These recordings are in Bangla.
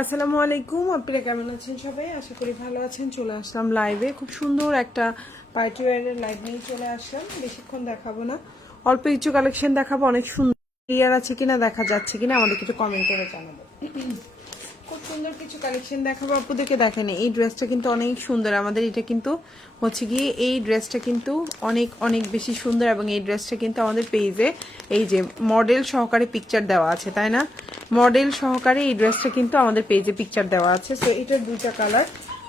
আসসালামু আলাইকুম, আপনারা কেমন আছেন সবাই? আশা করি ভালো আছেন। চলে আসলাম লাইভে, খুব সুন্দর একটা পার্টি ওয়্যারের লাইভ নিয়ে চলে আসলাম। বেশিক্ষণ দেখাবো না, অল্প কিছু কালেকশন দেখাবো। অনেক সুন্দর ক্লিয়ার আছে কিনা, দেখা যাচ্ছে কিনা আমাদের কিছু কমেন্ট করে জানাবো। খুব সুন্দর কিছু কালেকশন দেখাবো আপুদেরকে। দেখেন এই ড্রেসটা কিন্তু অনেক সুন্দর। আমাদের এটা কিন্তু হচ্ছে গিয়ে এই ড্রেসটা কিন্তু অনেক অনেক বেশি সুন্দর, এবং এই ড্রেসটা কিন্তু আমাদের পেজে এই যে মডেল সহকারে পিকচার দেওয়া আছে, তাই না? মডেল সহকারে এই ড্রেসটা কিন্তু আমাদের পেজে পিকচার দেওয়া আছে। তো এটার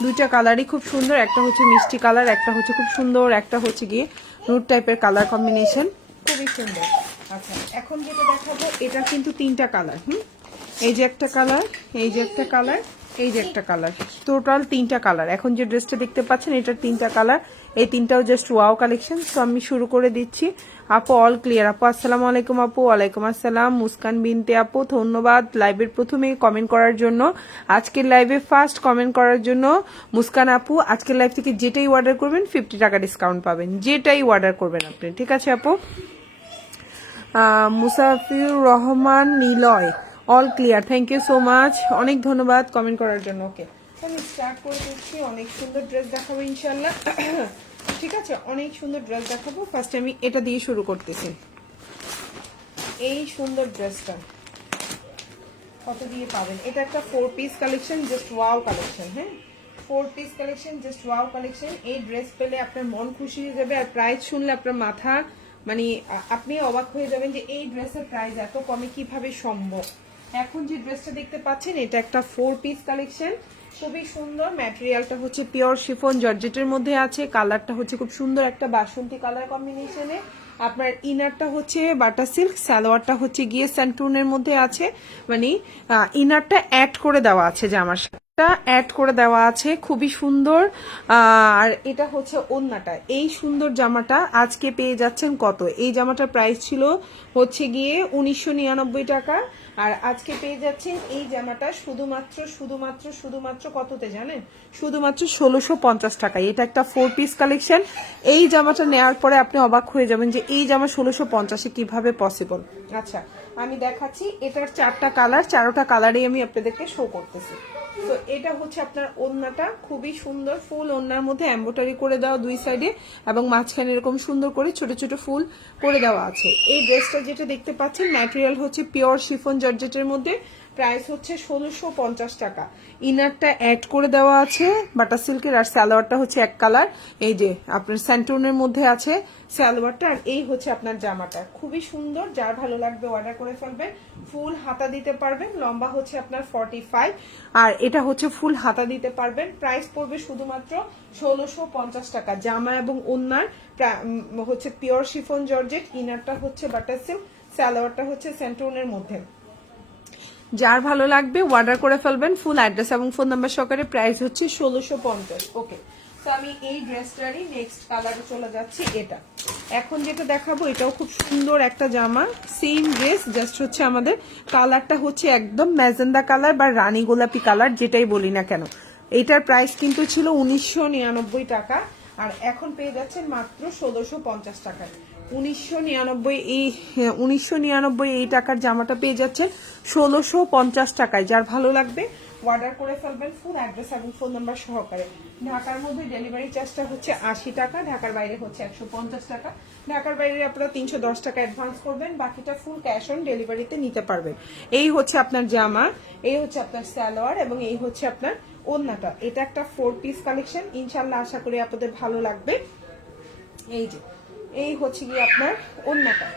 দুইটা কালারই খুব সুন্দর। একটা হচ্ছে মিষ্টি কালার, একটা হচ্ছে খুব সুন্দর, একটা হচ্ছে গিয়ে নুড টাইপের কালার কম্বিনেশন, খুবই সুন্দর। আচ্ছা, এখন যেটা দেখাবো এটা কিন্তু তিনটা কালার। এই যে একটা কালার, এই যে একটা কালার, এই যে একটা কালার, টোটাল তিনটা কালার। এখন যে ড্রেসটা দেখতে পাচ্ছেন এটার তিনটা কালার। এই তিনটাও জাস্ট ওয়াও কালেকশন। তো আমি শুরু করে দিচ্ছি। আপু অল ক্লিয়ার? আপু আসসালামু আলাইকুম। আপু ওয়ালাইকুম আসসালাম। মুস্কান বিনতে আপু ধন্যবাদ লাইভের প্রথমে কমেন্ট করার জন্য। আজকের লাইভে ফার্স্ট কমেন্ট করার জন্য মুস্কান আপু। আজকের লাইভ থেকে যেটাই অর্ডার করবেন 50 টাকা ডিসকাউন্ট পাবেন, যেটাই অর্ডার করবেন আপনি। ঠিক আছে আপু? Musafir Rahman Niloy all clear, thank you so much, অনেক ধন্যবাদ কমেন্ট করার জন্য। ওকে, আমি স্টার্ট করে দিচ্ছি। অনেক সুন্দর ড্রেস দেখাবো ইনশাল্লাহ। ঠিক আছে, অনেক সুন্দর ড্রেস দেখাবো। ফার্স্টে আমি এটা দিয়ে শুরু করতেছি। এই সুন্দর ড্রেসটা কত দিয়ে পাবেন? এটা একটা 4 piece collection, just wow collection. হ্যাঁ, 4 piece collection, just wow collection. এই ড্রেস পেলে আপনার মন খুশি হয়ে যাবে, আর প্রাইস শুনলে আপনার মাথা মানে আপনি অবাক হয়ে যাবেন যে এই ড্রেসের প্রাইস এত কমে কিভাবে সম্ভব। এখন যে ড্রেসটা দেখতে পাচ্ছেন এটা একটা 4 পিস কালেকশন, খুবই সুন্দর। ম্যাটেরিয়ালটা হচ্ছে পিওর শিফন জর্জেটের মধ্যে আছে। কালারটা হচ্ছে খুব সুন্দর একটা বাসন্তী কালার কম্বিনেশনে। আপনার ইনারটা হচ্ছে বাটার সিল্ক, সালোয়ারটা হচ্ছে গিয়ে স্যান্টুনের মধ্যে আছে, মানে ইনারটা অ্যাড করে দেওয়া আছে, জামার সাথে অ্যাড করে দেওয়া আছে, খুবই সুন্দর। আর এটা হচ্ছে ওড়নাটা। এই সুন্দর জামাটা আজকে পেয়ে যাচ্ছেন কত? এই জামাটার প্রাইস ছিল হচ্ছে গিয়ে 1999 টাকা, আর আজকে পেয়ে যাচ্ছেন এই জামাটা শুধুমাত্র শুধুমাত্র শুধুমাত্র কততে জানেন? শুধুমাত্র 1650 টাকায়। এটা একটা 4 পিস কালেকশন। এই জামাটা নেওয়ার পরে আপনি অবাক হয়ে যাবেন যে এই জামা 1650-এ কিভাবে পসিবল। আচ্ছা, আমি দেখাচ্ছি। এটার 4টা কালার, 4টা কালারই আমি আপনাদেরকে শো করতেছি। তো এটা হচ্ছে আপনার ওড়নাটা, খুবই সুন্দর। ফুল ওড়নার মধ্যে এমব্রয়ডারি করে দেওয়া দুই সাইডে, এবং মাঝখানে এরকম সুন্দর করে ছোট ছোট ফুল করে দেওয়া আছে। এই ড্রেসটা যেটা দেখতে পাচ্ছেন ম্যাটেরিয়াল হচ্ছে পিওর শিফন জর্জেটের মধ্যে, প্রাইস হচ্ছে 1650 টাকা। ইনারটা অ্যাড করে দেওয়া আছে বাটার সিল্কের, আর সালোয়ারটা হচ্ছে এক কালার, এই যে আপনার স্যান্টনের মধ্যে আছে সালোয়ারটা, আর এই হচ্ছে আপনার জামাটা, খুবই সুন্দর। যার ভালো লাগবে অর্ডার করে ফেলবেন। ফুল হাতা দিতে পারবেন, লম্বা হচ্ছে আপনার 45, আর এটা হচ্ছে ফুল হাতা দিতে পারবেন। প্রাইস পড়বে শুধুমাত্র 1650 টাকা। জামা এবং ওড়নার হচ্ছে পিওর শিফন জর্জেট, ইনারটা হচ্ছে বাটার সিল্ক, সালোয়ারটা হচ্ছে স্যান্টনের মধ্যে। যার ভালো লাগবে অর্ডার করে ফেলবেন। ফুল অ্যাড্রেস এবং ফোন নাম্বার সহকারে। প্রাইস হচ্ছে 1650। ওকে, তো আমি এই ড্রেসটারই নেক্সট কালারে চলে যাচ্ছি। এটা এখন যেটা দেখাবো এটাও খুব সুন্দর একটা জামা, সেম ড্রেস, জাস্ট হচ্ছে আমাদের কালারটা হচ্ছে একদম ম্যাজেন্ডা কালার বা রানী গোলাপি কালার, যেটাই বলি না কেন। এইটার প্রাইস কিন্তু ছিল 1999 টাকা, আর এখন পেয়ে যাচ্ছেন মাত্র 1650 টাকায়। 1999 এই টাকার জামাটা পেয়ে যাচ্ছে 1650 টাকায়। যার ভালো লাগবে অর্ডার করে ফেলবেন। ফুল অ্যাড্রেস এবং ফোন নাম্বার সহকারে। ঢাকার মধ্যে ডেলিভারি চার্জটা হচ্ছে 80 টাকা, ঢাকার বাইরে হচ্ছে 150 টাকা। ঢাকার বাইরে আপনারা 310 টাকা অ্যাডভান্স করবেন, বাকিটা ফুল ক্যাশ অন ডেলিভারিতে নিতে পারবেন। এই হচ্ছে আপনার জামা, এই হচ্ছে আপনার সালোয়ার, এবং এই হচ্ছে আপনার ওড়নাটা। এটা একটা 4 পিস কালেকশন, ইনশাল্লাহ আশা করি আপনাদের ভালো লাগবে। এই যে এই হচ্ছে কি আপনার ওড়নাটা,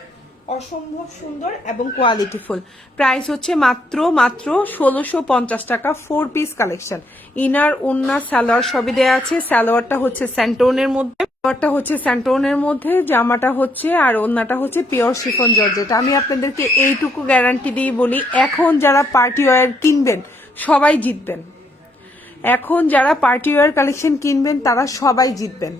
অসম্ভব সুন্দর এবং কোয়ালিটিফুল। প্রাইস হচ্ছে মাত্র মাত্র 1650 টাকা। 4 পিস কালেকশন, ইনার ওড়না সালোয়ার সবই দেওয়া আছে। সালোয়ারটা হচ্ছে স্যান্টোনের মধ্যে, জামাটা হচ্ছে আর ওড়নাটা হচ্ছে পিওর শিফন জর্জেট। আমি আপনাদেরকে এইটুকু গ্যারান্টি দিয়ে বলি, এখন যারা পার্টি ওয়্যার কিনবেন সবাই জিতবেন। এখন যারা পার্টি ওয়্যার কালেকশন কিনবেন তারা সবাই জিতবেন।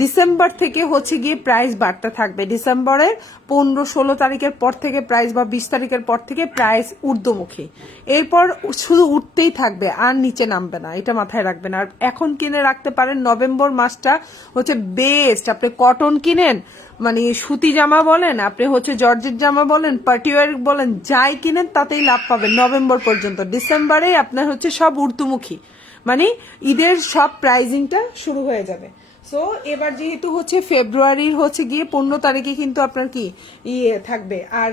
ডিসেম্বর থেকে হচ্ছে গিয়ে প্রাইস বাড়তে থাকবে, ডিসেম্বরের 15-16 তারিখের পর থেকে প্রাইস বা 20 তারিখের পর থেকে প্রাইস ঊর্ধ্বমুখী, এরপর শুধু উঠতেই থাকবে আর নিচে নামবে না, এটা মাথায় রাখবেন। আর এখন কিনে রাখতে পারেন, নভেম্বর মাসটা হচ্ছে বেস্ট। আপনি কটন কিনেন, মানে সুতি জামা বলেন, আপনি হচ্ছে জর্জেট জামা বলেন, পার্টিওয়ার বলেন, যাই কিনেন তাতেই লাভ পাবেন নভেম্বর পর্যন্ত। ডিসেম্বরে আপনার হচ্ছে সব ঊর্ধ্বমুখী, মানে ঈদের সব প্রাইজিংটা শুরু হয়ে যাবে। সো এবার যেহেতু হচ্ছে ফেব্রুয়ারির হচ্ছে গিয়ে 15 তারিখে কিন্তু আপনার কি ইয়ে থাকবে, আর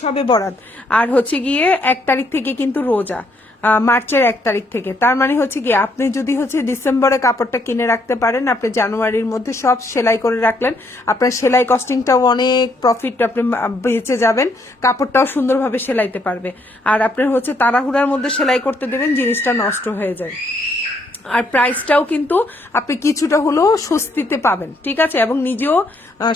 সবে বরাত, আর হচ্ছে গিয়ে 1 তারিখ থেকে কিন্তু রোজা, মার্চের 1 তারিখ থেকে। তার মানে হচ্ছে কি আপনি যদি হচ্ছে ডিসেম্বরে কাপড়টা কিনে রাখতে পারেন, আপনি জানুয়ারির মধ্যে সব সেলাই করে রাখলেন, আপনার সেলাই কস্টিংটাও অনেক প্রফিট, আপনি বেঁচে যাবেন, কাপড়টাও সুন্দরভাবে সেলাইতে পারবে। আর আপনার হচ্ছে তাড়াহুড়ার মধ্যে সেলাই করতে দেবেন, জিনিসটা নষ্ট হয়ে যায়। আর প্রাইসটাও কিন্তু আপনি কিছুটা হলেও স্বস্তিতে পাবেন, ঠিক আছে, এবং নিজেও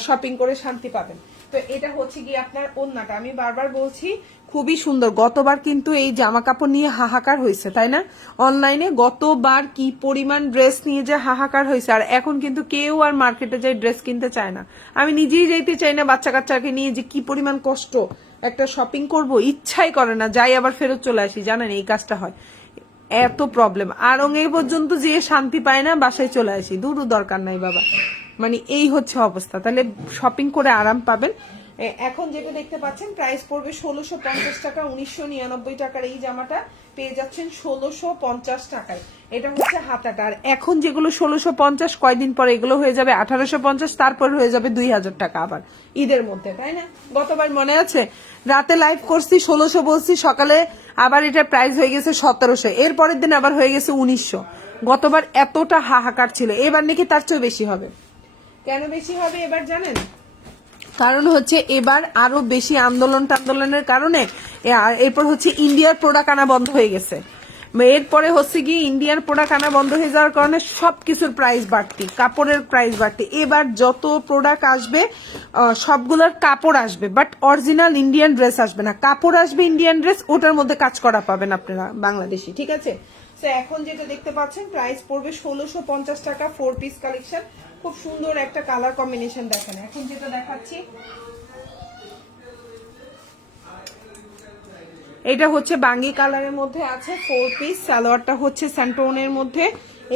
শপিং করে শান্তি পাবেন। তো এটা হচ্ছে কি আপনার ওড়নাটা, আমি বারবার বলছি খুবই সুন্দর। গতবার কিন্তু এই জামা কাপড় নিয়ে হাহাকার হয়েছে, তাই না? অনলাইনে গতবার কি পরিমাণ ড্রেস নিয়ে যে হাহাকার হয়েছে, আর এখন কিন্তু কেউ আর মার্কেটে যাই ড্রেস কিনতে চায় না। আমি নিজেই যাইতে চাই না বাচ্চা কাচ্চাকে নিয়ে, যে কি পরিমাণ কষ্ট একটা শপিং করব, ইচ্ছাই করে না, যাই আবার ফেরত চলে আসি, জানেন এই কাজটা হয়, এত প্রবলেম। আর এ পর্যন্ত যে শান্তি পায় না, বাসায় চলে আসি, দূর দরকার নাই বাবা, মানে এই হচ্ছে অবস্থা। তাহলে শপিং করে আরাম পাবেন। এখন যেটা দেখতে পাচ্ছেন প্রাইস পড়বে 1650 টাকা, 1999 টাকার এই জামাটা পেয়ে যাচ্ছেন 1650 টাকায়। এটা হচ্ছে হাতাটা। আর এখন যেগুলো 1650, কয়দিন পরে এগুলো হয়ে যাবে 1850, তারপর হয়ে যাবে 2000 টাকা আবার ঈদের মধ্যে, তাই না? গতবার মনে আছে রাতে লাইভ করছি 1600 বলছি, সকালে আবার এটা প্রাইস হয়ে গেছে 1700, এর পরের দিন আবার হয়ে গেছে 1900। গতবার এতটা হাহাকার ছিল, এবার নাকি তার চেয়েও বেশি হবে। কেন বেশি হবে এবার জানেন? কারণ হচ্ছে এবার আরো বেশি আন্দোলনের কারণে, এরপর হচ্ছে ইন্ডিয়ার প্রোডাক্ট আনা বন্ধ হয়ে গেছে। এরপরে হচ্ছে গিয়ে ইন্ডিয়ার প্রোডাক্ট আনা বন্ধ হয়ে যাওয়ার কারণে সবকিছুর প্রাইস বাড়তি, কাপড়ের প্রাইস বাড়তি। এবার যত প্রোডাক্ট আসবে সবগুলোর কাপড় আসবে, বাট অরিজিনাল ইন্ডিয়ান ড্রেস আসবে না। কাপড় আসবে ইন্ডিয়ান ড্রেস, ওটার মধ্যে কাজ করা পাবেন আপনারা বাংলাদেশি, ঠিক আছে? তো এখন যেটা দেখতে পাচ্ছেন প্রাইস পড়বে 1650 টাকা, 4 পিস কালেকশন, খুব সুন্দর একটা কালার কম্বিনেশন। দেখেন এখন যেটা দেখাচ্ছি, এটা হচ্ছে বাঙ্গি কালারের মধ্যে আছে, 4 পিস, সালোয়ারটা হচ্ছে স্যান্টোনের মধ্যে।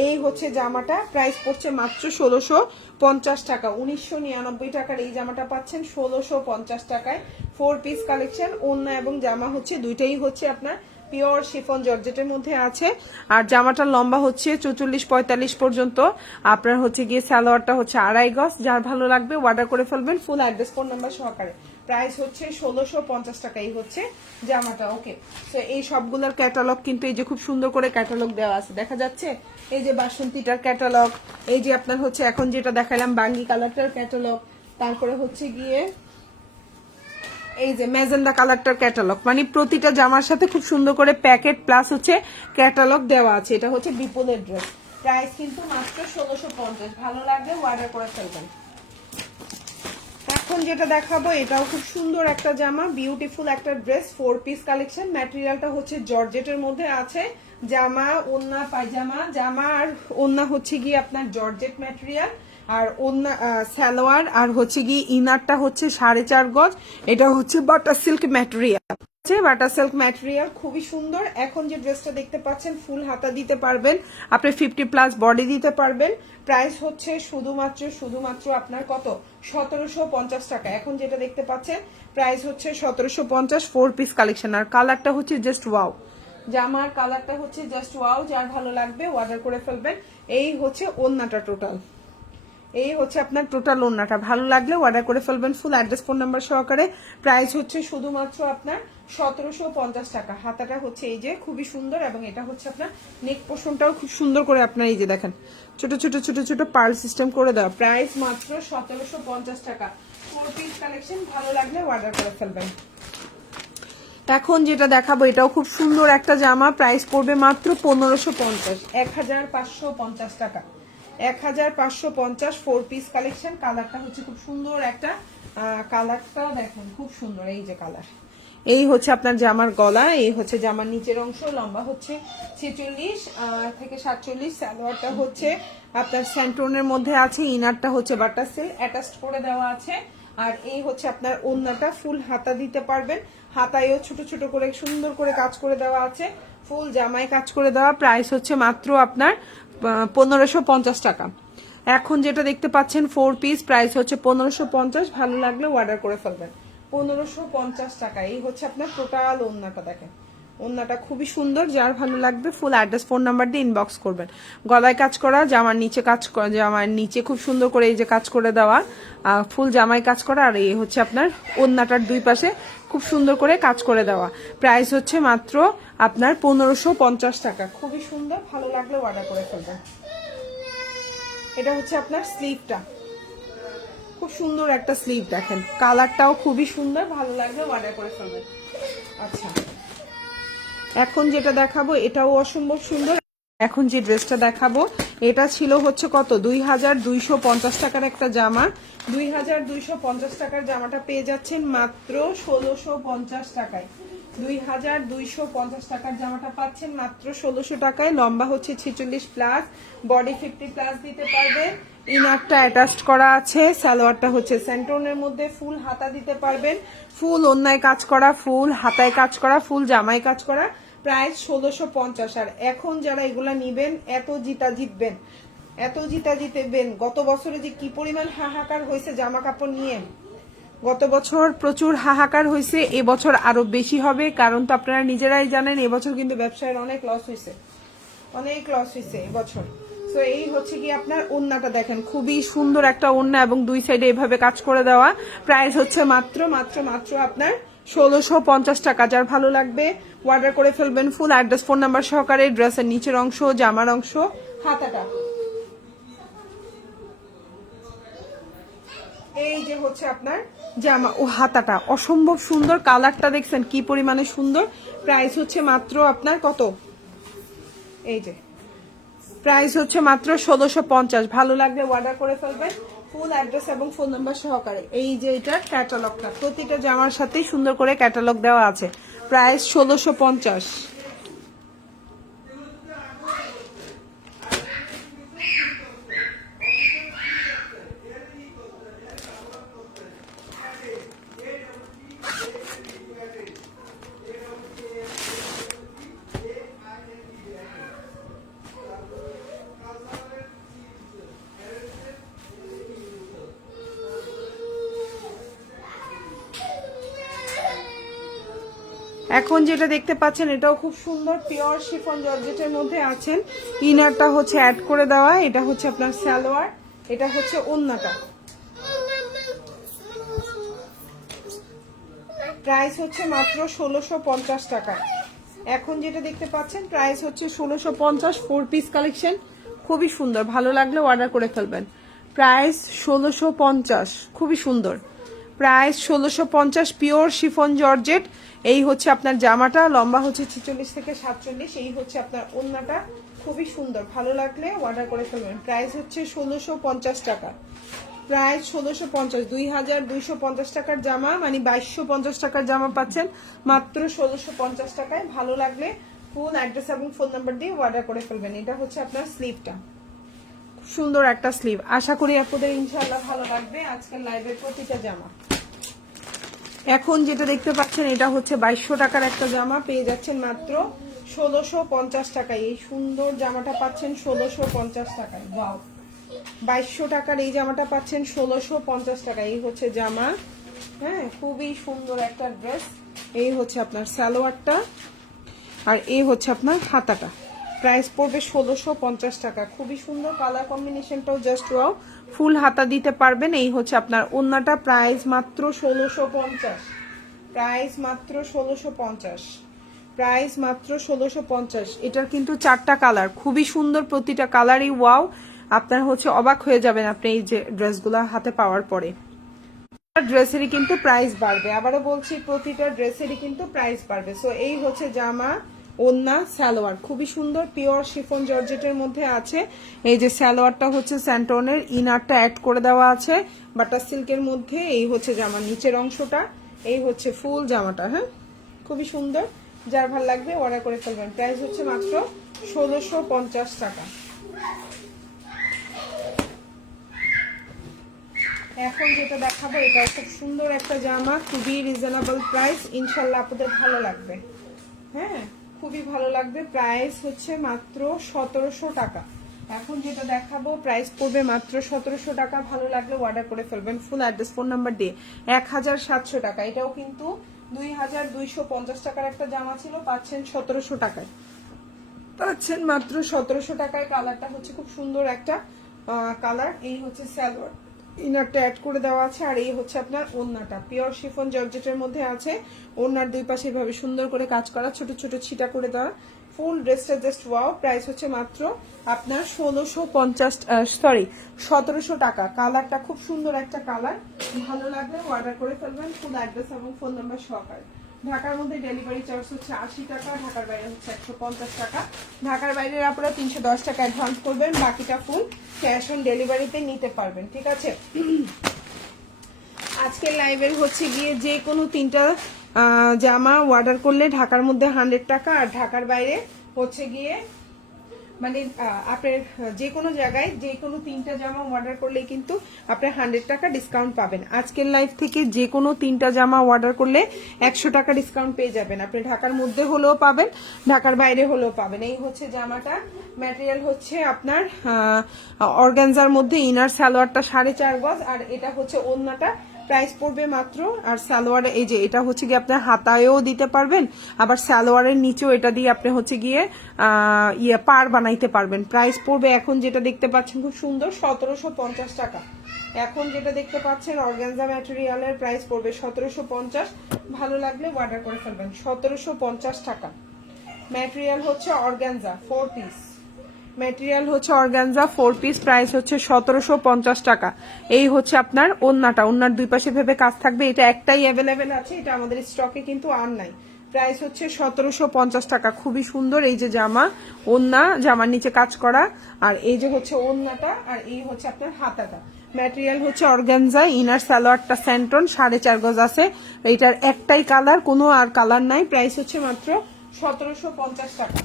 এই হচ্ছে জামাটা, প্রাইস পড়ছে মাত্র 1650 টাকা, 1999 টাকার এই জামাটা পাচ্ছেন 1650 টাকায়। 4 পিস কালেকশন, ওড়না এবং জামা হচ্ছে দুইটাই হচ্ছে আপনার পিওর শিফন জর্জেটের মধ্যে আছে। আর জামাটার লম্বা হচ্ছে 44-45 পর্যন্ত। আপনার হচ্ছে গিয়ে সালোয়ারটা হচ্ছে 2.5 গজ। যার ভালো লাগবে অর্ডার করে ফেলবেন, ফুল অ্যাড্রেস ফোন নাম্বার সহকারে। প্রাইস হচ্ছে 1650 টাকা, এই হচ্ছে জামাটা। ওকে, তো এই সবগুলোর ক্যাটালগ কিন্তু এই যে খুব সুন্দর করে ক্যাটালগ দেওয়া আছে, দেখা যাচ্ছে। এই যে বাসন্তীটার ক্যাটালগ, এই যে আপনার হচ্ছে এখন যেটা দেখালাম বাঙ্গি কালারটার ক্যাটালগ, তারপরে হচ্ছে গিয়ে এই যে ম্যাজেন্ডা কালারটার ক্যাটালগ, মানে প্রতিটা জামার সাথে খুব সুন্দর করে প্যাকেট প্লাস হচ্ছে ক্যাটালগ দেওয়া আছে। এটা হচ্ছে বিপুলের ড্রেস, প্রাইস কিন্তু মাত্র 1650। ভালো লাগবে অর্ডার করে ফেলবেন। এখন যেটা দেখাবো এটাও খুব সুন্দর একটা জামা, বিউটিফুল একটা ড্রেস, 4 পিস কালেকশন। ম্যাটেরিয়ালটা হচ্ছে জর্জেটের মধ্যে আছে, জামা ওন্না পায়জামা, জামা আর ওন্না হচ্ছে গিয়ে আপনার জর্জেট ম্যাটেরিয়াল, আর ওন্না সালোয়ার, আর হচ্ছে গিয়ে ইনারটা হচ্ছে 4.5 গজ। এটা হচ্ছে butter silk material, butter silk material, খুবই সুন্দর। এখন যে ড্রেসটা দেখতে পাচ্ছেন ফুল হাতা দিতে পারবেন, আপনি 50+ বডি দিতে পারবেন। প্রাইস হচ্ছে শুধুমাত্র আপনার কত, 1750 টাকা। এখন যেটা দেখতে পাচ্ছেন প্রাইস হচ্ছে 1750, 4 পিস কালেকশন। আর কালারটা হচ্ছে জাস্ট ওয়াও, জামার কালারটা হচ্ছে জাস্ট ওয়াও। যার ভালো লাগবে অর্ডার করে ফেলবেন। এই হচ্ছে ওন্নাটা টোটাল, এই হচ্ছে আপনার টোটাল ওন্নাটা। ভালো লাগলে অর্ডার করে ফেলবেন, ফুল অ্যাড্রেস ফোন নাম্বার সহকারে। প্রাইস হচ্ছে শুধুমাত্র আপনার 1750 টাকা। হাতাটা হচ্ছে এই যে খুবই সুন্দর, এবং এটা হচ্ছে আপনার নেক পোর্শনটাও খুব সুন্দর করে আপনার এই যে দেখেন ছোট ছোট ছোট ছোট পার্ল সিস্টেম করে দেওয়া। প্রাইস মাত্র 1750 টাকা, 4 পিস কালেকশন। ভালো লাগলে অর্ডার করে ফেলবেন। এখন যেটা দেখাবো এটাও খুব সুন্দর একটা জামা, প্রাইস পড়বে মাত্র 1550, 1550 টাকা, 1550, 4 পিস কালেকশন। কালারটা হচ্ছে খুব সুন্দর একটা, কালারটা দেখুন খুব সুন্দর, এই যে কালার, এই হচ্ছে আপনার জামার গলা, এই হচ্ছে জামার নিচের অংশ, লম্বা হচ্ছে 46 থেকে 47, সালোয়ারটা হচ্ছে আপনার স্যান্টোনের মধ্যে আছে, ইনারটা হচ্ছে বাটার সিল্ক অ্যাটাচড করে দেওয়া আছে। আর এই হচ্ছে আপনার ওড়নাটা, ফুল হাতা দিতে পারবেন, হাতায়ও ছোট ছোট করে সুন্দর করে কাজ করে দেওয়া আছে, ফুল জামায় কাজ করে দেওয়া। প্রাইস হচ্ছে মাত্র আপনার 1550 টাকা। এখন যেটা দেখতে পাচ্ছেন 4 পিস, প্রাইস হচ্ছে 1550, ভালো লাগলে অর্ডার করে ফেলবেন। 1550 টাকা। এই হচ্ছে আপনার টোটাল ওড়নাটা, দেখেন ওড়নাটা খুবই সুন্দর, যার ভালো লাগবে ফুল অ্যাড্রেস ফোন নাম্বার দিয়ে ইনবক্স করবেন। গলায় কাজ করা, জামার নিচে কাজ করা, জামার নিচে খুব সুন্দর করে এই যে কাজ করে দেওয়া, ফুল জামায় কাজ করা। আর এই হচ্ছে আপনার ওড়নাটার দুই পাশে খুব সুন্দর করে কাজ করে দেওয়া। প্রাইস হচ্ছে মাত্র আপনার 1550 টাকা। খুবই সুন্দর, ভালো লাগলে অর্ডার করে ফেলবেন। এটা হচ্ছে আপনার স্লিভটা, খুব সুন্দর একটা স্লিভ, দেখেন কালারটাও খুবই সুন্দর, ভালো লাগলে অর্ডার করে ফেলবেন। আচ্ছা, এখন যেটা দেখাবো এটাও অসম্ভব সুন্দর। এখন যে ড্রেসটা দেখাবো এটা ছিল হচ্ছে কত 2250 টাকার একটা জামা। 2250 টাকার জামাটা পেয়ে যাচ্ছেন মাত্র 1650 টাকায়। 2250 টাকার জামাটা পাচ্ছেন মাত্র 1600 টাকায়। লম্বা হচ্ছে 46 প্লাস, বডি 50 প্লাস দিতে পারবে, ইনারটা অ্যাটাচড করা আছে, সালোয়ারটা হচ্ছে সেন্টোনের মধ্যে, ফুল হাতা দিতে পারবেন, ফুল ওড়নায় কাজ করা, ফুল হাতায় কাজ করা, ফুল জামায় কাজ করা। প্রাইস 1650। আর এখন যারা এগুলা নিবেন এত জিতা জিতবেন, এত জিতা জিতবেন। গত বছরে যে কি পরিমাণ হাহাকার হয়েছে জামা কাপড় নিয়ে, গত বছর প্রচুর হাহাকার হয়েছে, এবছর আরো বেশি হবে। কারণ তো আপনারা নিজেরাই জানেন এবছর কিন্তু ব্যবসায়ের অনেক লস হয়েছে, অনেক লস হয়েছে এবছর। তো এই হচ্ছে কি আপনার ওড়নাটা দেখেন, খুবই সুন্দর একটা ওড়না এবং দুই সাইডে এভাবে কাজ করে দেওয়া। প্রাইস হচ্ছে মাত্র মাত্র মাত্র আপনার 1650 টাকা। যার ভালো লাগবে অর্ডার করে ফেলবেন। ফুল অ্যাড্রেস ফোন নাম্বার সহকারে, ড্রেসের নিচের অংশ, জামার অংশ, হাতাটা। এই যে হচ্ছে আপনার জামা ও হাতাটা অসম্ভব সুন্দর, কালারটা দেখছেন কি পরিমাণে সুন্দর। প্রাইস হচ্ছে মাত্র আপনার কত, এই যে প্রাইস হচ্ছে মাত্র 1650। ভালো লাগলে অর্ডার করে ফেলবেন ফুল অ্যাড্রেস এবং ফোন নাম্বার সহকারে। এই যে এটার ক্যাটালগটা, প্রতিটা জামার সাথেই সুন্দর করে ক্যাটালগ দেওয়া আছে। প্রাইস 1650। এখন যেটা দেখতে পাচ্ছেন এটাও খুব সুন্দর, পিওর শিফন জর্জেটের মধ্যে আছেন। ইনারটা হচ্ছে অ্যাড করে দেওয়া, এটা হচ্ছে আপনার সালোয়ার, এটা হচ্ছে ওড়নাটা। প্রাইস হচ্ছে মাত্র 1650 টাকা। এখন যেটা দেখতে পাচ্ছেন প্রাইস হচ্ছে 1650। 4 পিস কালেকশন, খুবই সুন্দর, ভালো লাগলে অর্ডার করে ফেলবেন। প্রাইস 1650, খুবই সুন্দর। Price 1650, pure chiffon georgette. এই হচ্ছে আপনার জামাটা, লম্বা হচ্ছে 46 থেকে 47। এই হচ্ছে আপনার ওড়নাটা, খুবই সুন্দর, ভালো লাগলে অর্ডার করে ফেলবেন। প্রাইস হচ্ছে 1650 টাকা। প্রাইস 1650। 2250 টাকার জামা, মানে 2250 টাকার জামা পাচ্ছেন মাত্র 1650 টাকায়। ভালো লাগলে ফুল অ্যাড্রেস এবং ফোন নাম্বার দিয়ে অর্ডার করে ফেলবেন। এটা হচ্ছে আপনার স্লিভটা, খুব সুন্দর একটা স্লিভ। আশা করি আপনাদের ইনশাআল্লাহ ভালো লাগবে আজকের লাইভের প্রতিটা জামা। এখন যেটা দেখতে পাচ্ছেন এটা হচ্ছে 2200 টাকার একটা জামা, পেয়ে যাচ্ছেন মাত্র 1650 টাকায়। এই সুন্দর জামাটা পাচ্ছেন 1650 টাকায়। ওয়াও, 2200 টাকার এই জামাটা পাচ্ছেন 1650 টাকা। এই হচ্ছে জামা, হ্যাঁ খুবই সুন্দর একটা ড্রেস। এই হচ্ছে আপনার সালোয়ারটা, আর এই হচ্ছে আপনার হাতাটা। প্রাইস পড়বে 1650 টাকা। খুবই সুন্দর, কালার কম্বিনেশনটাও জাস্ট ওয়াও। ফুল হাতা দিতে পারবেন। এই হচ্ছে আপনার ওড়নাটা, প্রাইস মাত্র 1650। প্রাইস মাত্র 1650। প্রাইস মাত্র 1650। এটার কিন্তু 4টা কালার, খুবই সুন্দর, প্রতিটা কালারই ওয়াও। আপনার হচ্ছে অবাক হয়ে যাবেন আপনি এই যে ড্রেসগুলো হাতে পাওয়ার পরে। ড্রেসেরই কিন্তু প্রাইস বাড়বে, আবারও বলছি প্রতিটা ড্রেসেরই কিন্তু প্রাইস বাড়বে। সো এই হচ্ছে জামা, ওড়না, সালোয়ার, খুবই সুন্দর, পিওর শিফন জর্জেটের মধ্যে আছে। এই যে সালোয়ারটা হচ্ছে স্যান্টোনের, ইনারটা অ্যাড করে দেওয়া আছে বাটার সিল্কের মধ্যে। এই হচ্ছে জামার নিচের অংশটা, এই হচ্ছে ফুল জামাটা। হ্যাঁ, খুবই সুন্দর, যার ভালো লাগবে অর্ডার করে ফেলবেন। প্রাইস হচ্ছে মাত্র 1650 টাকা। এখন যেটা দেখাবো এটা খুব সুন্দর একটা জামা, খুবই রিজনেবল প্রাইস, ইনশাল্লাহ আপনাদের ভালো লাগবে। হ্যাঁ, খুবই ভালো লাগবে। প্রাইস হচ্ছে মাত্র 1700 টাকা। এখন যেটা দেখাবো প্রাইস পড়বে মাত্র 1700 টাকা। ভালো লাগলে অর্ডার করে ফেলবেন ফুল অ্যাড্রেস ফোন নাম্বার দিয়ে। 1700 টাকা। এটাও কিন্তু 2250 টাকার একটা জামা ছিল, পাচ্ছেন 1700 টাকায়, পাচ্ছেন মাত্র 1700 টাকায়। কালারটা হচ্ছে খুব সুন্দর একটা কালার। এই হচ্ছে সালোয়ার, ইনারটা অ্যাড করে দেওয়া আছে, আর এই হচ্ছে আপনার ওড়নাটা পিওর শিফন জর্জেটের মধ্যে আছে। ওড়নার দুই পাশে এভাবে সুন্দর করে কাজ করা, ছোট ছোট ছিটা করে দেওয়া। ফুল ড্রেসটা জাস্ট ওয়াও। প্রাইস হচ্ছে মাত্র আপনার 1700 টাকা। কালারটা খুব সুন্দর একটা কালার, ভালো লাগলে অর্ডার করে ফেলবেন ফুল অ্যাড্রেস এবং ফোন নাম্বার সহকারে। ঢাকার মধ্যে ডেলিভারি চার্জ হচ্ছে 80 টাকা, ঢাকার বাইরে হচ্ছে 150 টাকা। ঢাকার বাইরের আপনারা 310 টাকা অ্যাডভান্স করবেন, বাকিটা ফুল ক্যাশ অন ডেলিভারিতে নিতে পারবেন। ঠিক আছে, আজকের লাইভের হচ্ছে গিয়ে যে কোনো 3টা জামা অর্ডার করলে ঢাকার মধ্যে 100 টাকা, আর ঢাকার বাইরে হচ্ছে গিয়ে মানে আপনার যে কোনো জায়গায় যে কোনো 3টা জামা অর্ডার করলে কিন্তু আপনার 100 টাকা ডিসকাউন্ট পাবেন। আজকের লাইভ থেকে যে কোনো 3টা জামা অর্ডার করলে 100 টাকা ডিসকাউন্ট পেয়ে যাবেন। আপনি ঢাকার মধ্যে হলেও পাবেন, ঢাকার বাইরে হলেও পাবেন। এই হচ্ছে জামাটা, ম্যাটেরিয়াল হচ্ছে আপনার অর্গানজার মধ্যে, ইনার সালোয়ারটা 4.5 গজ, আর এটা হচ্ছে ওড়নাটা। প্রাইস পড়বে মাত্র, আর সালোয়ার এই যে এটা হচ্ছে গিয়ে আপনার হাতায়ও দিতে পারবেন, আবার সালোয়ারের নিচেও এটা দিয়ে আপনি হচ্ছে গিয়ে পার বানাইতে পারবেন। প্রাইস পড়বে এখন যেটা দেখতে পাচ্ছেন খুব সুন্দর 1750 টাকা। এখন যেটা দেখতে পাচ্ছেন অর্গানজা ম্যাটেরিয়ালের প্রাইস পড়বে 1750। ভালো লাগলে অর্ডার করে ফেলবেন। 1750 টাকা। ম্যাটেরিয়াল হচ্ছে অর্গানজা 4 পিস, ম্যাটেরিয়াল হচ্ছে অর্গানজা 4 পিস, প্রাইস হচ্ছে 1750 টাকা। এই হচ্ছে আপনার ওড়নাটা, ওড়নার দুই পাশে ভেবে কাজ থাকবে। এটা একটাই অ্যাভেলেবেল আছে, এটা আমাদের স্টকে কিন্তু আর নাই। প্রাইস হচ্ছে 1750 টাকা। খুবই সুন্দর এই যে জামা, ওড়না, জামার নিচে কাজ করা, আর এই যে হচ্ছে ওড়নাটা, আর এই হচ্ছে আপনার হাতাটা। ম্যাটেরিয়াল হচ্ছে অর্গানজা, ইনার সালোয়ারটা স্যান্টন 4.5 গজ আছে। এটার একটাই কালার, কোনো আর কালার নাই। প্রাইস হচ্ছে মাত্র 1750 টাকা।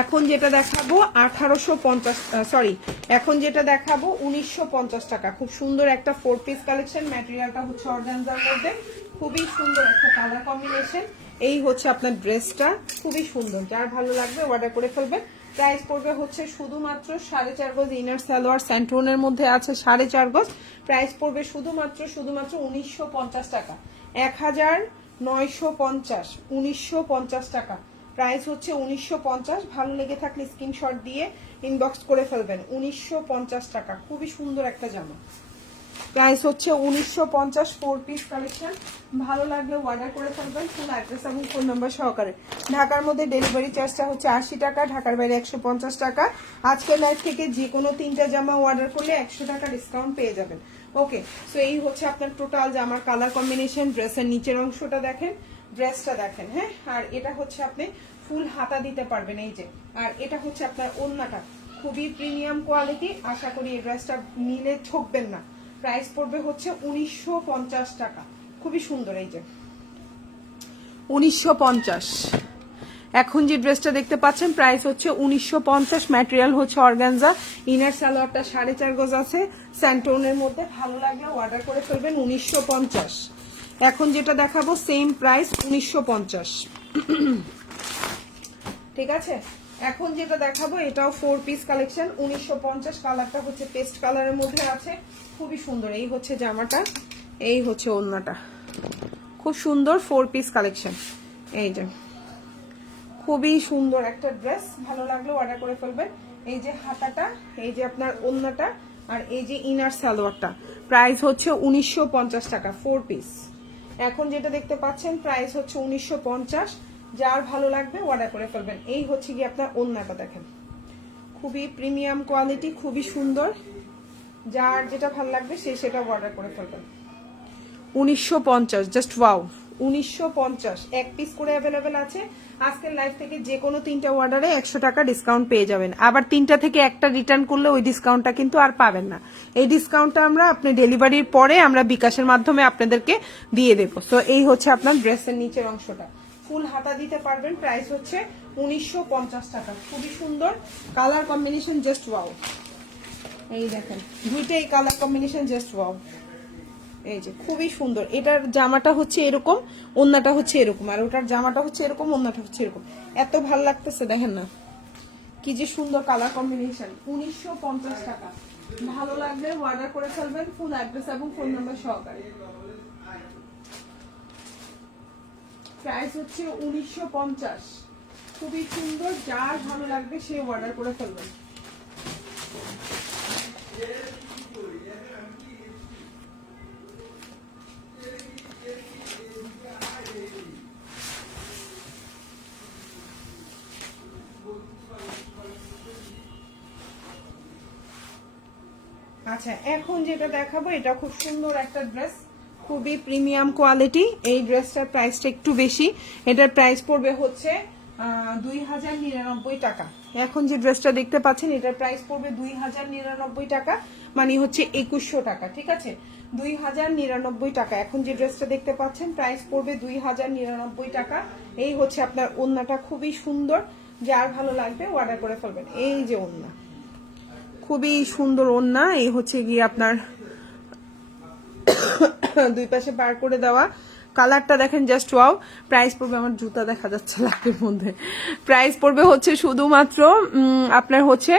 এখন যেটা দেখাবো 1950 টাকা। খুব সুন্দর একটা 4 পিস কালেকশন। ম্যাটেরিয়ালটা হচ্ছে অর্গানজার মধ্যে, খুবই সুন্দর একটা কালার কম্বিনেশন। এই হচ্ছে আপনার ড্রেসটা, খুবই সুন্দর, যার ভালো লাগবে অর্ডার করে ফেলবেন। প্রাইস পড়বে হচ্ছে শুধুমাত্র 4.5 গজ, ইনার সালোয়ার স্যান্টোনের মধ্যে আছে 4.5 গজ। প্রাইস পড়বে শুধুমাত্র 1950 টাকা। 1950, 1950 টাকা। প্রাইস হচ্ছে 1950। ভালো লেগে থাকলে স্ক্রিনশট দিয়ে ইনবক্স করে ফেলবেন। 1950 টাকা, খুবই সুন্দর একটা জামা। প্রাইস হচ্ছে 1950, 4 পিস কালেকশন। ভালো লাগলে অর্ডার করে ফেলবেন ফুল অ্যাড্রেস এবং ফোন নাম্বার সহকারে। ঢাকার মধ্যে ডেলিভারি চার্জটা হচ্ছে 80 টাকা, ঢাকার বাইরে 150 টাকা। আজকের লাইভ থেকে যে কোনো 3টা জামা অর্ডার করলে 100 টাকা ডিসকাউন্ট পেয়ে যাবেন। ওকে, সো এই হচ্ছে আপনার টোটাল জামার কালার কম্বিনেশন। ড্রেসের নিচের অংশটা দেখেন, ড্রেসটা দেখেন। হ্যাঁ, আর এটা হচ্ছে আপনি ফুল হাতা দিতে পারবেন এই যে, আর এটা হচ্ছে আপনার ওড়নাটা, খুবই প্রিমিয়াম কোয়ালিটি। আশা করি এই ড্রেসটা নিলে ঠকবেন না। প্রাইস পড়বে হচ্ছে 1950 টাকা। খুবই সুন্দর এই যে 1950। এখন যে ড্রেসটা দেখতে পাচ্ছেন প্রাইস হচ্ছে 1950। ম্যাটেরিয়াল হচ্ছে অর্গানজা, ইনার সালোয়ারটা 4.5 গজ আছে স্যান্টোনের মধ্যে। ভালো লাগলে অর্ডার করে ফেলবেন 1950। এখন যেটা দেখাবো সেম প্রাইস 1950। ঠিক আছে, এখন যেটা দেখাবো এটাও 4 পিস কালেকশন 1950। কালারটা হচ্ছে পেস্ট কালারের মধ্যে আছে, খুবই সুন্দর। এই হচ্ছে জামাটা, এই হচ্ছে ওড়নাটা, খুব সুন্দর 4 পিস কালেকশন। এই যে খুবই সুন্দর একটা ড্রেস, ভালো লাগলে অর্ডার করে ফেলবেন। এই যে হাতাটা, এই যে আপনার ওড়নাটা, আর এই যে ইনার সালোয়ারটা। প্রাইস হচ্ছে 1950 টাকা, 4 পিস। এখন যেটা দেখতে পাচ্ছেন প্রাইস হচ্ছে 1950। যার ভালো লাগবে অর্ডার করে ফেলবেন। এই হচ্ছে কি আপনার ওড়নাটা দেখেন, খুবই প্রিমিয়াম কোয়ালিটি, খুবই সুন্দর। যার যেটা ভালো লাগবে সে সেটা অর্ডার করে ফেলবেন। 1950, জাস্ট ওয়াও। 1950 এক পিস করে অ্যাভেলেবেল আছে। আজকের লাইভ থেকে যে কোনো 3টা অর্ডারে 100 টাকা ডিসকাউন্ট পেয়ে যাবেন। আবার 3টা থেকে একটা রিটার্ন করলে ওই ডিসকাউন্টটা কিন্তু আর পাবেন না। এই ডিসকাউন্টটা আমরা আপনি ডেলিভারির পরে আমরা বিকাশের মাধ্যমে আপনাদেরকে দিয়ে দেবো। সো এই হচ্ছে আপনার ড্রেসের নিচের অংশটা, ফুল হাতা দিতে পারবেন। প্রাইস হচ্ছে 1950 টাকা। খুবই সুন্দর কালার কম্বিনেশন, জাস্ট ওয়াও। এই দেখেন দুইটাই কালার কম্বিনেশন জাস্ট ওয়াও। এই যে খুবই সুন্দর। এটার জামাটা হচ্ছে এরকম, ওন্নাটা হচ্ছে এরকম, আর ওটার জামাটা হচ্ছে এরকম, ওন্নাটা হচ্ছে এরকম। এত ভালো লাগতেছে দেখেন না, কি যে সুন্দর কালার কম্বিনেশন। 1950 টাকা। ভালো লাগলে অর্ডার করে ফেলবেন ফুল অ্যাড্রেস এবং ফোন নাম্বার সহকারে। প্রাইস হচ্ছে 1950। খুবই সুন্দর, যার ভালো লাগবে সে অর্ডার করে ফেলবেন। আচ্ছা, এখন যেটা দেখাবো এটা খুব সুন্দর একটা ড্রেস, খুবই প্রিমিয়াম কোয়ালিটি। এই ড্রেসটার প্রাইসটা একটু বেশি, এটার প্রাইস পড়বে হচ্ছে 2099 টাকা। এখন যে ড্রেসটা দেখতে পাচ্ছেন এটার প্রাইস পড়বে 2099 টাকা, মানে হচ্ছে 2100 টাকা। ঠিক আছে, 2099 টাকা। এখন যে ড্রেসটা দেখতে পাচ্ছেন প্রাইস পড়বে 2099 টাকা। এই হচ্ছে আপনার ওড়নাটা, খুবই সুন্দর, যার ভালো লাগবে অর্ডার করে ফেলবেন। এই যে ওড়না, খুবই সুন্দর ওড়না। এই হচ্ছে গিয়ে আপনার দুই পাশে বার করে দেওয়া। কালারটা দেখেন জাস্ট ওয়াও। প্রাইস পড়বে, আমার জুতা দেখা যাচ্ছে লাইটের মধ্যে, প্রাইস পড়বে হচ্ছে শুধুমাত্র আপনার হচ্ছে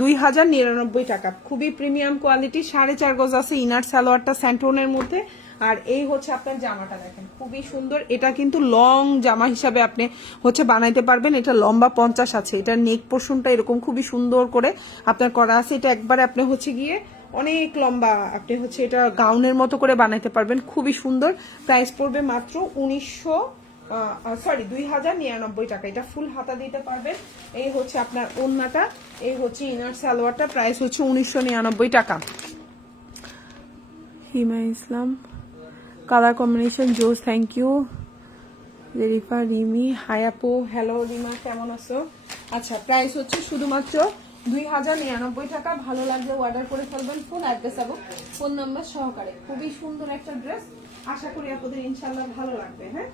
2099 টাকা। খুবই প্রিমিয়াম কোয়ালিটি, 4.5 গজ আছে। ইনার সালোয়ারটা স্যান্টোনের মধ্যে, আর এই হচ্ছে আপনার জামাটা দেখেন খুবই সুন্দর। এটা কিন্তু লং জামা হিসাবে আপনি হচ্ছে বানাইতে পারবেন। এটা লম্বা 50 আছে। এটা নেক পোর্শনটা এরকম খুবই সুন্দর করে আপনার করা আছে। এটা একবারে আপনি হচ্ছে গিয়ে অনেক লম্বা, আপনি হচ্ছে এটা গাউনের মতো করে বানাইতে পারবেন, খুবই সুন্দর। প্রাইস পড়বে মাত্র 2099 টাকা। এটা ফুল হাতা দিতে পারবেন। এই হচ্ছে আপনার ওড়নাটা, এই হচ্ছে ইনার সালোয়ারটা। প্রাইস হচ্ছে 1999 টাকা। হিমা ইসলাম, কালার কম্বিনেশন জোস, thank you. Rifa Rimi, hi আপু, হ্যালো রিমা, কেমন আছো? আচ্ছা, প্রাইস হচ্ছে শুধুমাত্র 2099 টাকা। ভালো লাগলে অর্ডার করে ফেলবেন ফুল অ্যাড্রেস এবং ফোন নাম্বার সহকারে। খুবই সুন্দর একটা ড্রেস, আশা করি আপনাদের ইনশাআল্লাহ ভালো লাগবে। হ্যাঁ,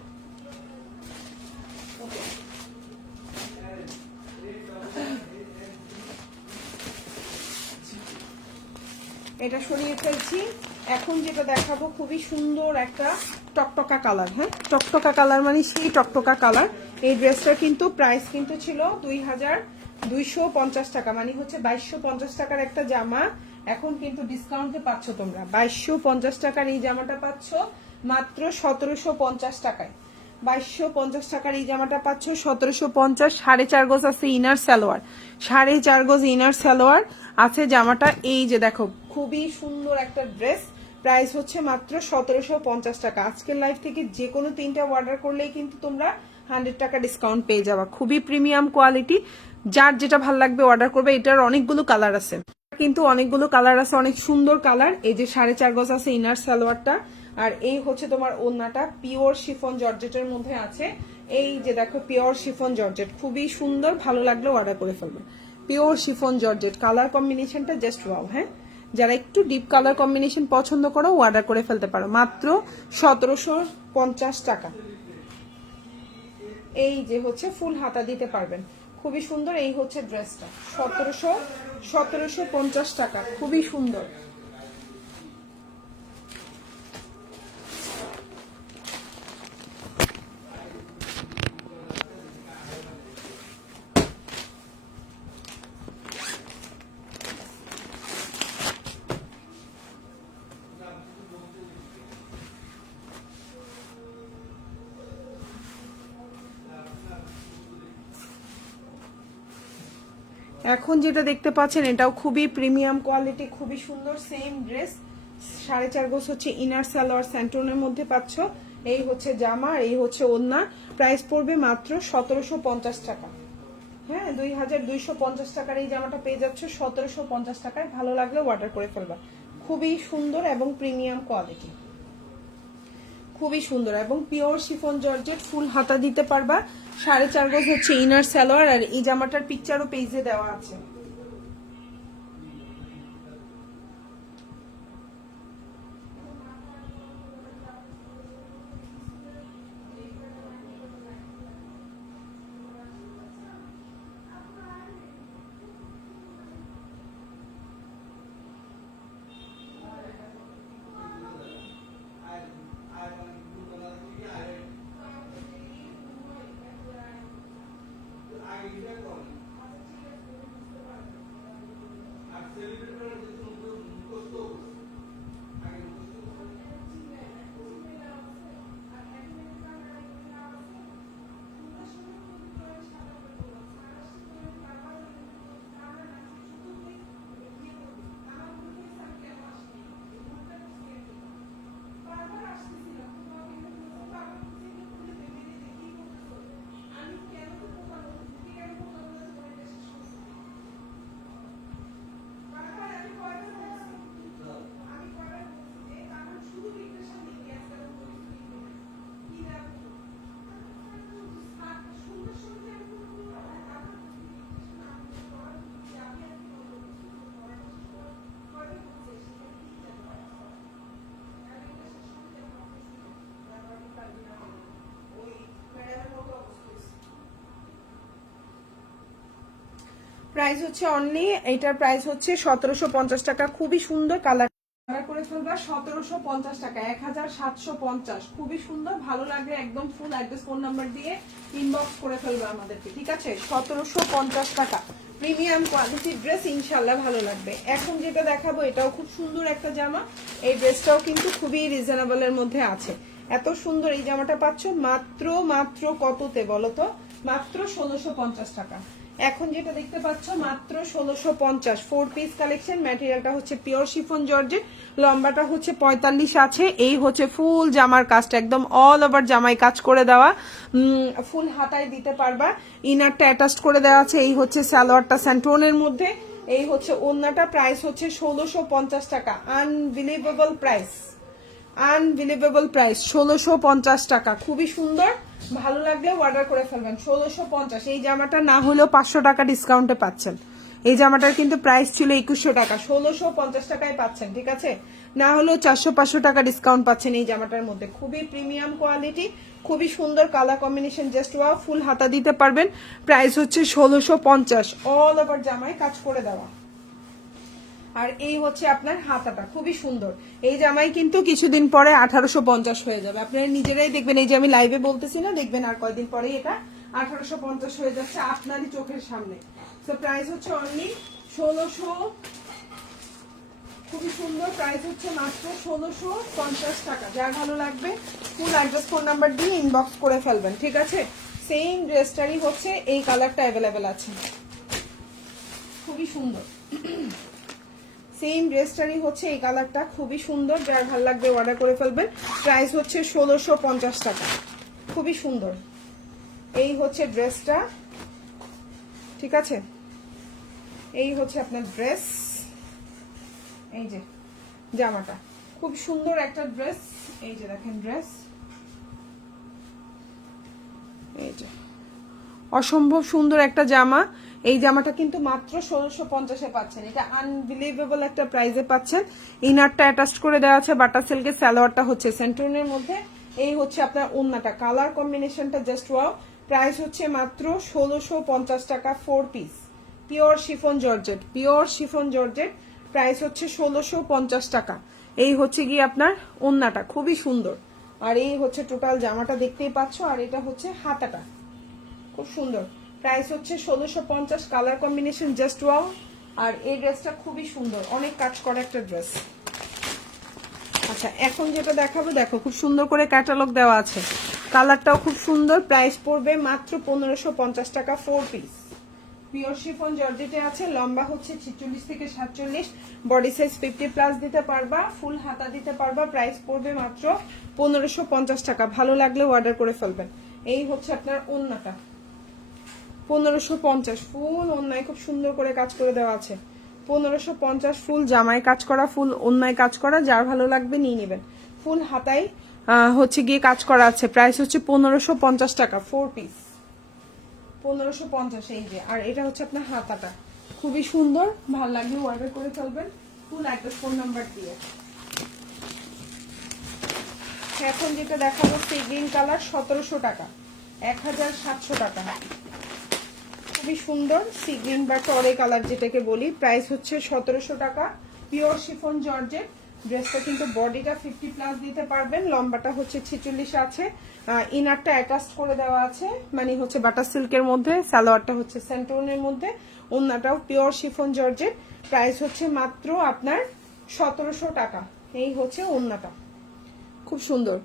এটা সরিয়ে ফেলছি। এখন যেটা দেখাবো খুবই সুন্দর একটা টকটকা কালার। হ্যাঁ, টকটকা কালার মানে সেই টকটকা কালার। এই ড্রেসটা কিন্তু প্রাইস কিন্তু ছিল 2250 টাকা, মানে হচ্ছে 2250 টাকার একটা জামা। এখন কিন্তু ডিসকাউন্টে পাচ্ছ তোমরা 2250 টাকার এই জামাটা পাচ্ছ মাত্র 1750 টাকায়। 2250 টাকার এই জামাটা পাচ্ছ 1750। 4.5 গজ আছে ইনার সালোয়ার, 4.5 গজ ইনার সালোয়ার আছে জামাটা। এই যে দেখো খুবই সুন্দর একটা ড্রেস। প্রাইস হচ্ছে মাত্র 1750 টাকা। আজকের লাইভ থেকে যে কোনো 3টা অর্ডার করলেই কিন্তু তোমরা 100 টাকা ডিসকাউন্ট পেয়ে যাবা। খুবই প্রিমিয়াম কোয়ালিটি, যার যেটা ভালো লাগবে অর্ডার করবে। এটার অনেকগুলো কালার আছে, কিন্তু অনেকগুলো কালার আছে, অনেক সুন্দর কালার। এই যে 4.5 গজ আছে ইনার সালোয়ারটা, আর এই হচ্ছে তোমার ওড়নাটা পিওর শিফন জর্জেটের মধ্যে আছে। এই যে দেখো পিওর শিফন জর্জেট, খুবই সুন্দর, ভালো লাগলে অর্ডার করে ফেলবে। পিওর শিফন জর্জেট, কালার কম্বিনেশনটা জাস্ট ওয়াও। হ্যাঁ, যারা একটু ডিপ কালার কম্বিনেশন পছন্দ করো অর্ডার করে ফেলতে পারো মাত্র 1750 টাকা। এই যে হচ্ছে ফুল হাতা দিতে পারবেন, খুবই সুন্দর। এই হচ্ছে ড্রেসটা 1750 টাকা, খুবই সুন্দর। এখন যেটা দেখতে পাচ্ছেন এটাও খুবই প্রিমিয়াম কোয়ালিটি, খুবই সুন্দর। সেম ড্রেস, 4.5 গজ হচ্ছে ইনার সালোয়ার স্যান্টোনের মধ্যে পাচ্ছ। এই হচ্ছে জামা, এই হচ্ছে ওড়না। প্রাইস পড়বে মাত্র 1750 টাকা। হ্যাঁ, 2250 টাকার এই জামাটা পেয়ে যাচ্ছ 1750 টাকায়। ভালো লাগলে অর্ডার করে ফেলবা। খুবই সুন্দর এবং প্রিমিয়াম কোয়ালিটি। খুবই সুন্দর এবং পিওর শিফন জর্জেট, ফুল হাতা দিতে পারবা। 4.5 গজ হচ্ছে ইনার সালোয়ার, আর এই জামাটার পিকচারও পেজে দেওয়া আছে। প্রাইস হচ্ছে অনলি, এটার প্রাইস হচ্ছে 1750 টাকা। খুবই সুন্দর কালার করে ফেলবা 1750 টাকা, 1750। খুবই সুন্দর, ভালো লাগবে একদম। ফুল অ্যাড্রেস ফোন নাম্বার দিয়ে ইনবক্স করে ফেলবা আমাদেরকে, ঠিক আছে? 1750 টাকা, প্রিমিয়াম কোয়ালিটির ড্রেস, ইনশাল্লাহ ভালো লাগবে। এখন যেটা দেখাবো এটাও খুব সুন্দর একটা জামা। এই ড্রেসটাও কিন্তু খুবই রিজনেবলের মধ্যে আছে। এত সুন্দর এই জামাটা পাচ্ছ মাত্র কততে বলো তো? মাত্র 1650 টাকা। এখন যেটা দেখতে পাচ্ছ মাত্র 1650। 4 পিস কালেকশন, ম্যাটেরিয়ালটা হচ্ছে পিওর শিফন জর্জেট, লম্বাটা হচ্ছে 45 আছে। এই হচ্ছে ফুল জামার কাজটা, একদম অল ওভার জামাই কাজ করে দেওয়া, ফুল হাতায় দিতে পারবা। ইনারটা অ্যাটাচড করে দেওয়া আছে। এই হচ্ছে সালোয়ারটা স্যান্টোনের মধ্যে, এই হচ্ছে ওড়নাটা। প্রাইস হচ্ছে 1650 টাকা। আনবিলিভেবল প্রাইস, আনবিলিভেবল প্রাইস, 1650 টাকা। খুবই সুন্দর, ভালো লাগলে অর্ডার করে ফেলবেন। 1650। এই জামাটা না হলেও 500 টাকা ডিসকাউন্টে পাচ্ছেন। এই জামাটার কিন্তু প্রাইস ছিল 2100 টাকা, 1650 টাকায় পাচ্ছেন, ঠিক আছে? না হলেও 400-500 টাকা ডিসকাউন্ট পাচ্ছেন এই জামাটার মধ্যে। খুবই প্রিমিয়াম কোয়ালিটি, খুবই সুন্দর কালার কম্বিনেশন, জাস্ট ওয়াও। ফুল হাতা দিতে পারবেন। প্রাইস হচ্ছে 1650, অল ওভার জামায় কাজ করে দেওয়া। আর এই হচ্ছে আপনার হাতাটা, খুবই সুন্দর। এই জামাই কিন্তু কিছুদিন পরে 1850 হয়ে যাবে, আপনারা নিজেরাই দেখবেন। এই যে আমি লাইভে বলতেছি না, দেখবেন আর কয়দিন পরে এটা 1850 হয়ে যাচ্ছে আপনারই চোখের সামনে। তো প্রাইস হচ্ছে অনলি 1600, খুবই সুন্দর। প্রাইস হচ্ছে মাত্র 1650 টাকা। যার ভালো লাগবে ফুল অ্যাড্রেস ফোন নাম্বার দিয়ে ইনবক্স করে ফেলবেন, ঠিক আছে? সেম ড্রেসটারই হচ্ছে এই কালারটা অ্যাভেলেবেল আছে, খুবই সুন্দর। সেম ড্রেসটারই হচ্ছে এই কালারটা, খুবই সুন্দর। যার ভালো লাগবে অর্ডার করে ফেলবেন। প্রাইস হচ্ছে 1650 টাকা, খুবই সুন্দর। এই হচ্ছে ড্রেসটা, ঠিক আছে? এই হচ্ছে আপনার ড্রেস, এই যে জামাটা, খুব সুন্দর একটা ড্রেস। এই যে দেখেন ড্রেস, এই যে অসম্ভব সুন্দর একটা জামা। এই জামাটা কিন্তু মাত্র 1650-এ পাচ্ছেন। এটা আনবিলিভেবল একটা প্রাইসে পাচ্ছেন। ইনারটা অ্যাটাচড করে দেওয়া আছে বাটা সিল্কের, সালোয়ারটা হচ্ছে সেন্টুনের মধ্যে। এই হচ্ছে আপনার ওড়নাটা, কালার কম্বিনেশনটা জাস্ট ওয়াও। প্রাইস হচ্ছে মাত্র 1650 টাকা, 4 piece, pure chiffon georgette, pure chiffon georgette. Price হচ্ছে 1650 টাকা। এই হচ্ছে গিয়ে আপনার ওড়নাটা, খুবই সুন্দর। আর এই হচ্ছে টোটাল জামাটা, দেখতেই পাচ্ছ। আর এটা হচ্ছে হাতাটা, খুব সুন্দর। প্রাইস হচ্ছে 1650, কালার কম্বিনেশন জাস্ট ওয়াও। আর এই ড্রেসটা খুবই সুন্দর, অনেক কাজ করা একটা ড্রেস। আচ্ছা, এখন যেটা দেখাবো, দেখো খুব সুন্দর করে ক্যাটালগ দেওয়া আছে, কালারটাও খুব সুন্দর। প্রাইস পড়বে মাত্র 1550 টাকা, 4 পিস, পিওর শিফন জর্জেটে আছে। লম্বা হচ্ছে 46 থেকে 47, বডি সাইজ 50+ দিতে পারবা, ফুল হাতা দিতে পারবা। প্রাইস পড়বে মাত্র 1550 টাকা। ভালো লাগলে অর্ডার করে ফেলবেন। এই হচ্ছে আপনার ওড়নাটা, 1550 ফুল ওড়নায় খুব সুন্দর করে কাজ করে দেওয়া আছে। 1550 ফুল জামায় কাজ করা, ফুল ওড়নায় কাজ করা। যার ভালো লাগবে নিয়ে নেবেন। ফুল হাতায় হচ্ছে গিয়ে কাজ করা আছে, প্রাইস হচ্ছে 1550 টাকা 4 পিস, 1550। এই যে, আর এটা হচ্ছে আপনার হাতাটা, খুবই সুন্দর, ভালো লাগলে অর্ডার করে ফেলবেন ফুল একটা ফোন নাম্বার দিয়ে। এখন যেটা দেখাবো সি গ্রিন কালার 1700 টাকা, 1700 টাকা, খুবই সুন্দর সি গ্রিন বা টরে কালার যেটাকে বলি, প্রাইস হচ্ছে 1700 টাকা, পিওর শিফন জর্জেট। ড্রেসটা কিন্তু বডিটা 50+ দিতে পারবেন, লম্বাটা হচ্ছে 46 আছে, ইনারটা অ্যাটাচ করে দেওয়া আছে, মানে হচ্ছে বাটার সিল্কের মধ্যে, সালোয়ারটা হচ্ছে সেন্টোনের মধ্যে, ওন্নাটাও পিওর শিফন জর্জেট। প্রাইস হচ্ছে মাত্র আপনার 1700 টাকা। এই হচ্ছে ওন্নাটা, খুব সুন্দর।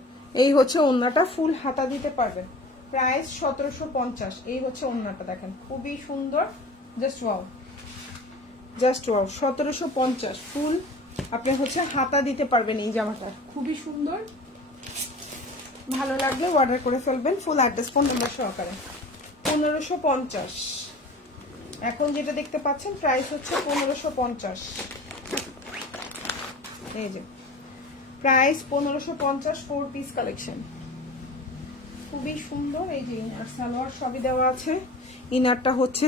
এই হচ্ছে ওন্নাটা, ফুল হাতা দিতে পারবেন, প্রাইস 1750। এই হচ্ছে ওন্নাটা, দেখেন খুবই সুন্দর, জাস্ট ওয়াও, জাস্ট ওয়াও, 1750 ফুল আপনি হচ্ছে হাতা দিতে পারবেন এই জামাটা, খুবই সুন্দর। ভালো লাগলে অর্ডার করে ফেলবেন ফুল অ্যাড্রেস ফোন নাম্বার সহকারে। 1550। এখন যেটা দেখতে পাচ্ছেন প্রাইস হচ্ছে 1550। এই যে প্রাইস 1550, 4 পিস কালেকশন, খুবই সুন্দর। এই যে ইনার সালোয়ার সবই দেওয়া আছে, ইনারটা হচ্ছে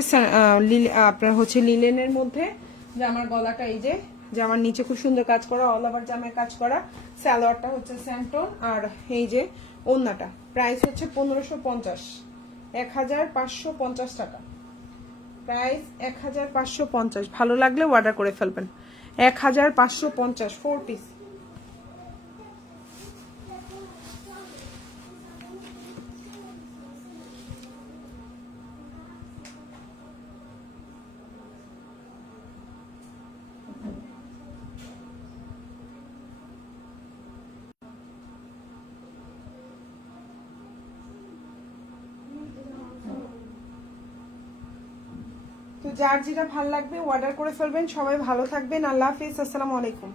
আপনার হচ্ছে লিলেনের মধ্যে, জামার গলাটা এই যে, জামার নিচে খুব সুন্দর কাজ করা, অল ওভার জামায় কাজ করা, সালোয়ারটা হচ্ছে স্যান্টন, আর এই যে ওন্নাটা। প্রাইস হচ্ছে 1550, 1550 টাকা, প্রাইস 1550। ভালো লাগলে অর্ডার করে ফেলবেন, 1550, 4 পিস। তো যার যেটা ভালো লাগবে অর্ডার করে ফেলবেন। সবাই ভালো থাকবেন, আল্লাহ হাফিজ, আসসালামু আলাইকুম।